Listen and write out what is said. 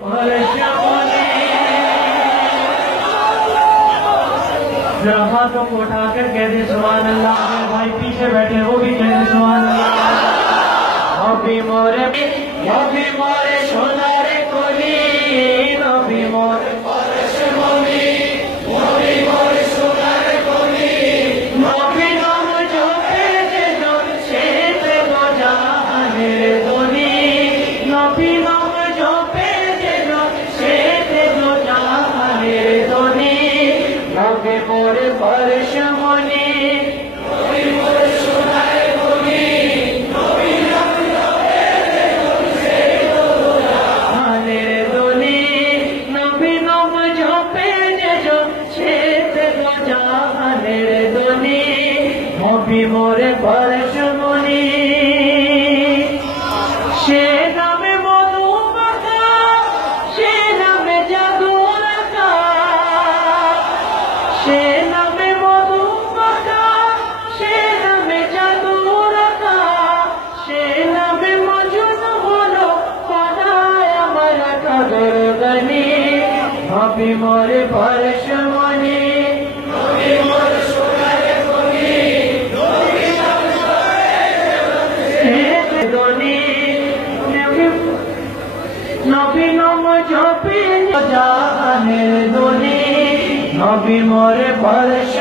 जरा हाथों को उठाकर कह दे सुभान अल्लाह। मेरे भाई पीछे बैठे वो भी कह दे सुभान अल्लाह। नबी मोरे सोनारे कोली, नबी मोरे परशमनी, नबी मोरे सोनारे कोली, नबी नाम जो पेजे जो छेते गो जाने दोनी, नबी नाम जो पेजे जो छेते गो जाने दोनी, नबी मोरे परशमनी, नबी मोरे सोनारे कोली, नबी नाम जो पेजे जो छेते गो जाने दोनी, नबी नाम जो पेजे जो छेते गो जाने दोनी, नबी मोरे परशमनी। সে নামে মধু মাখা, সে নামে জাদু রাখা, সে নামে মধু মাখা, সে নামে জাদু রাখা, সে নামে মজুন হলো বানায় আমার কাদের গানি, নবী মোরে পরশমনি, নবী মোরে সোনারে কোনি, নবী নাম ধরে নবী নাম জপে জানে দোনি, নবী মোরে পরশ